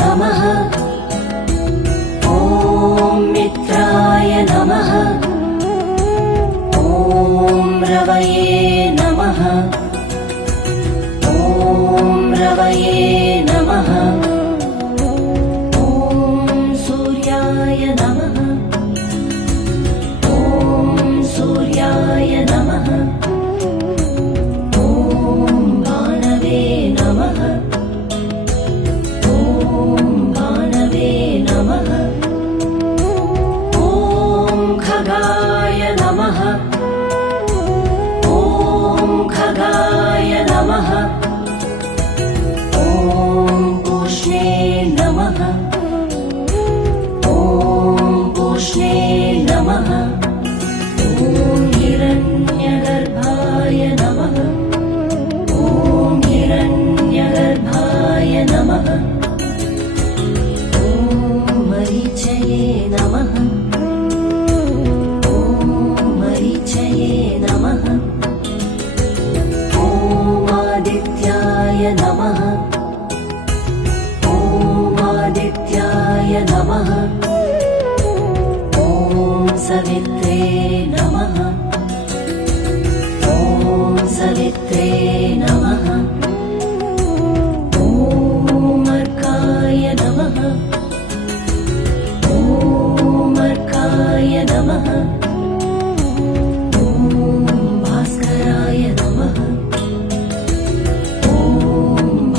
नमः। ॐ मित्राय नमः। ॐ रवये नमः। ॐ रवये नमः। ॐ सूर्याय नमः। ॐ सूर्याय नमः। ॐ भानवे नमः। ॐ भानवे नमः। ॐ खगाय नमः। ॐ खगाय नमः।